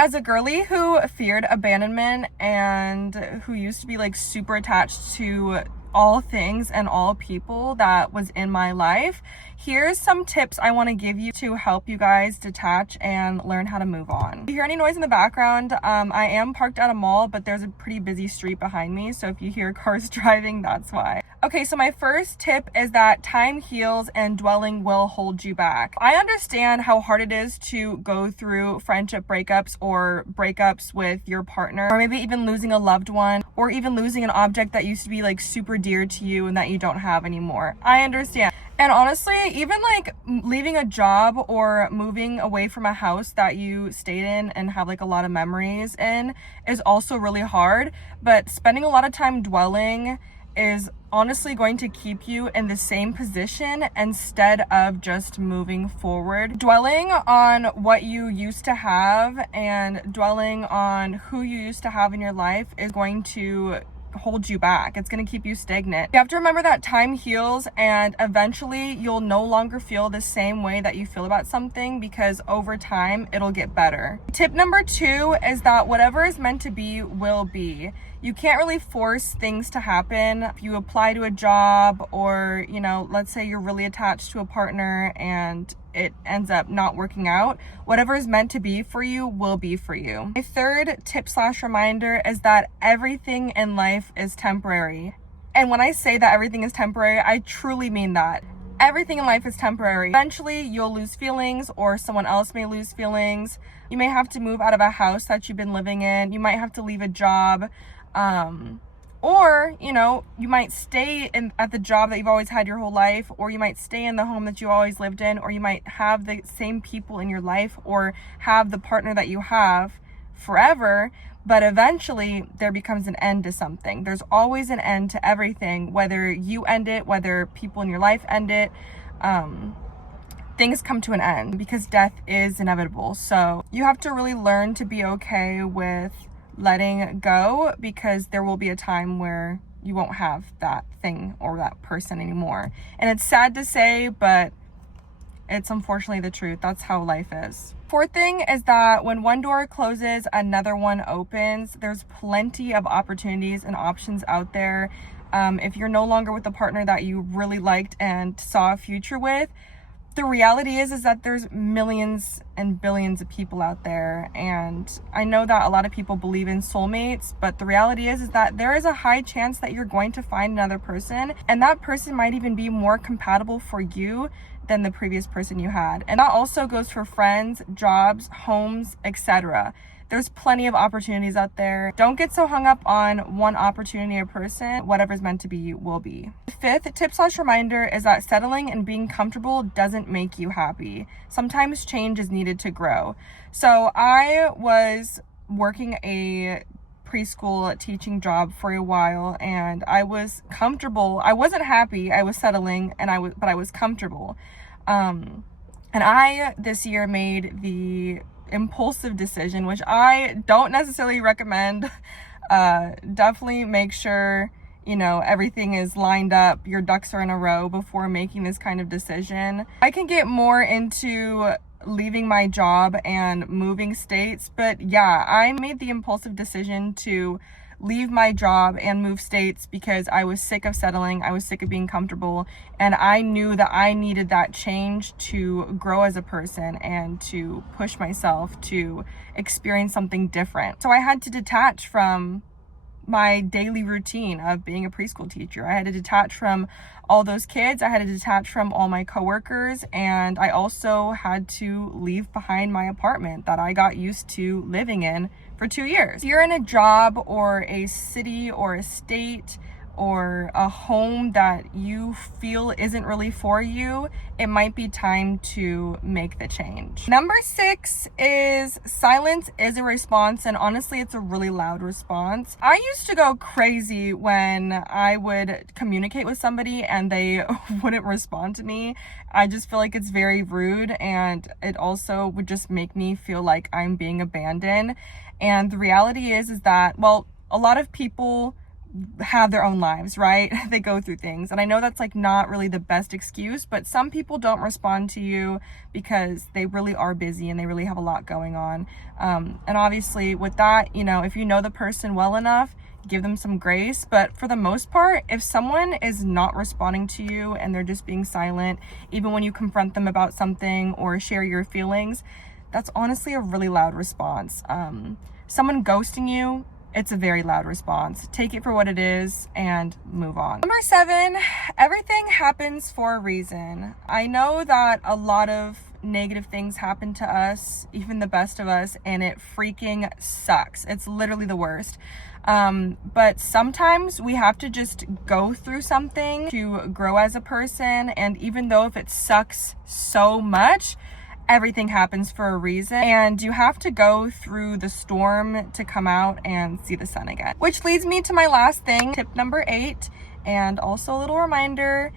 As a girly who feared abandonment and who used to be like super attached to all things and all people that was in my life, here's some tips I want to give you to help you guys detach and learn how to move on. If you hear any noise in the background, I am parked at a mall, but there's a pretty busy street behind me, so if you hear cars driving, that's why. Okay, so my first tip is that time heals and dwelling will hold you back. I understand how hard it is to go through friendship breakups or breakups with your partner, or maybe even losing a loved one, or even losing an object that used to be like super dear to you and that you don't have anymore. I understand. And honestly, even like leaving a job or moving away from a house that you stayed in and have like a lot of memories in is also really hard. But spending a lot of time dwelling is honestly going to keep you in the same position instead of just moving forward. Dwelling on what you used to have and dwelling on who you used to have in your life is going to hold you back. It's going to keep you stagnant. You have to remember that time heals, and eventually you'll no longer feel the same way that you feel about something, because over time it'll get better. Tip number 2 is that whatever is meant to be will be. You can't really force things to happen. If you apply to a job, or let's say you're really attached to a partner and it ends up not working out, whatever is meant to be for you will be for you. My third tip / reminder is that everything in life is temporary. And when I say that everything is temporary, I truly mean that. Everything in life is temporary. Eventually, you'll lose feelings, or someone else may lose feelings. You may have to move out of a house that you've been living in. You might have to leave a job. Or, you might stay at the job that you've always had your whole life, or you might stay in the home that you always lived in, or you might have the same people in your life, or have the partner that you have forever. But eventually there becomes an end to something. There's always an end to everything, whether you end it, whether people in your life end it. Things come to an end because death is inevitable. So you have to really learn to be okay with letting go, because there will be a time where you won't have that thing or that person anymore. And it's sad to say, but it's unfortunately the truth. That's how life is. Fourth thing is that when one door closes, another one opens. There's plenty of opportunities and options out there. If you're no longer with a partner that you really liked and saw a future with, the reality is that there's millions and billions of people out there. And I know that a lot of people believe in soulmates, but the reality is that there is a high chance that you're going to find another person, and that person might even be more compatible for you than the previous person you had. And that also goes for friends, jobs, homes, etc. There's plenty of opportunities out there. Don't get so hung up on one opportunity or person. Whatever's meant to be will be. The fifth tip / reminder is that settling and being comfortable doesn't make you happy. Sometimes change is needed to grow. So I was working a preschool teaching job for a while, and I was comfortable. I wasn't happy. I was settling, but I was comfortable. And I this year made the impulsive decision, which I don't necessarily recommend. Definitely make sure everything is lined up, your ducks are in a row before making this kind of decision. I can get more into leaving my job and moving states, but yeah, I made the impulsive decision to leave my job and move states because I was sick of settling. I was sick of being comfortable, and I knew that I needed that change to grow as a person and to push myself to experience something different. So I had to detach from my daily routine of being a preschool teacher. I had to detach from all those kids. I had to detach from all my coworkers, and I also had to leave behind my apartment that I got used to living in for 2 years. If you're in a job or a city or a state or a home that you feel isn't really for you, it might be time to make the change. Number 6 is silence is a response, and honestly, it's a really loud response. I used to go crazy when I would communicate with somebody and they wouldn't respond to me. I just feel like it's very rude, and it also would just make me feel like I'm being abandoned. And the reality is that, well, a lot of people have their own lives, right? They go through things. And I know that's like not really the best excuse, but some people don't respond to you because they really are busy and they really have a lot going on. And obviously with that, you know, if you know the person well enough, give them some grace. But for the most part, if someone is not responding to you and they're just being silent, even when you confront them about something or share your feelings, that's honestly a really loud response. Someone ghosting you, it's a very loud response. Take it for what it is and move on. Number 7, everything happens for a reason. I know that a lot of negative things happen to us, even the best of us, and it freaking sucks. It's literally the worst. But sometimes we have to just go through something to grow as a person. And even though if it sucks so much, everything happens for a reason, and you have to go through the storm to come out and see the sun again. Which leads me to my last thing, tip number 8, and also a little reminder: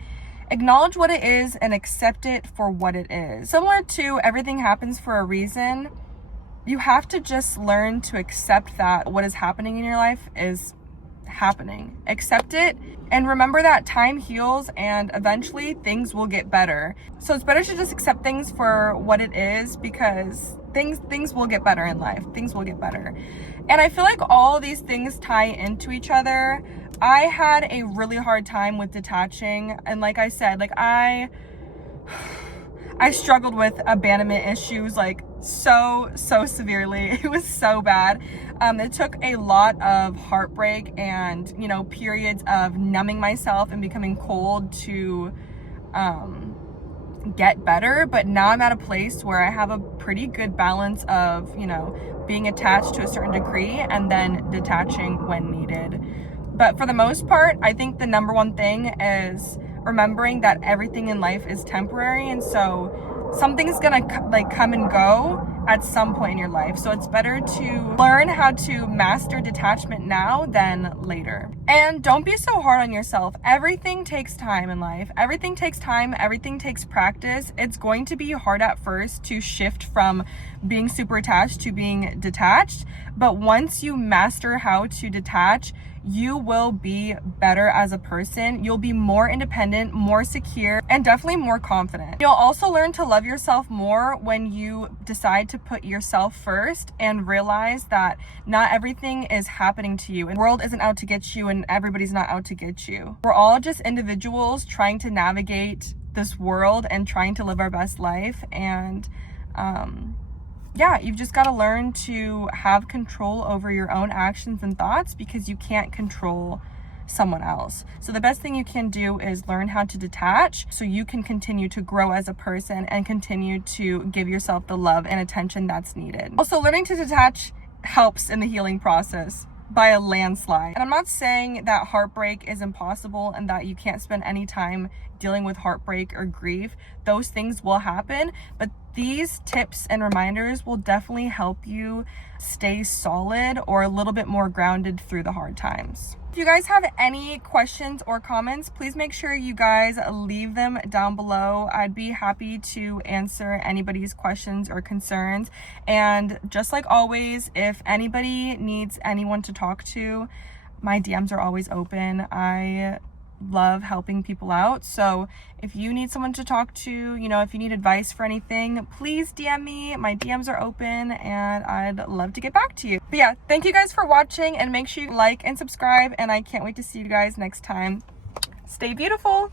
acknowledge what it is and accept it for what it is. Similar to everything happens for a reason, you have to just learn to accept that what is happening in your life is happening. Accept it and remember that time heals and eventually things will get better. So it's better to just accept things for what it is, because things will get better in life. Things will get better. And I feel like all of these things tie into each other. I had a really hard time with detaching, and like I said, like I struggled with abandonment issues like so severely. It was so bad. It took a lot of heartbreak and, you know, periods of numbing myself and becoming cold to get better. But now I'm at a place where I have a pretty good balance of, you know, being attached to a certain degree and then detaching when needed. But for the most part, I think the number one thing is remembering that everything in life is temporary, and so something's gonna come and go at some point in your life. So it's better to learn how to master detachment now than later. And don't be so hard on yourself. Everything takes time in life. Everything takes time. Everything takes practice. It's going to be hard at first to shift from being super attached to being detached. But once you master how to detach, you will be better as a person. You'll be more independent, more secure, and definitely more confident. You'll also learn to love yourself more when you decide to put yourself first and realize that not everything is happening to you, and the world isn't out to get you, and everybody's not out to get you. We're all just individuals trying to navigate this world and trying to live our best life. And yeah, you've just got to learn to have control over your own actions and thoughts, because you can't control someone else. So the best thing you can do is learn how to detach so you can continue to grow as a person and continue to give yourself the love and attention that's needed. Also, learning to detach helps in the healing process by a landslide. And I'm not saying that heartbreak is impossible and that you can't spend any time dealing with heartbreak or grief. Those things will happen, but these tips and reminders will definitely help you stay solid or a little bit more grounded through the hard times. If you guys have any questions or comments, please make sure you guys leave them down below. I'd be happy to answer anybody's questions or concerns. And just like always, if anybody needs anyone to talk to, my DMs are always open. I love helping people out. So if you need someone to talk to, you know, if you need advice for anything, please DM me. My DMs are open and I'd love to get back to you. But yeah, thank you guys for watching, and make sure you like and subscribe, and I can't wait to see you guys next time. Stay beautiful.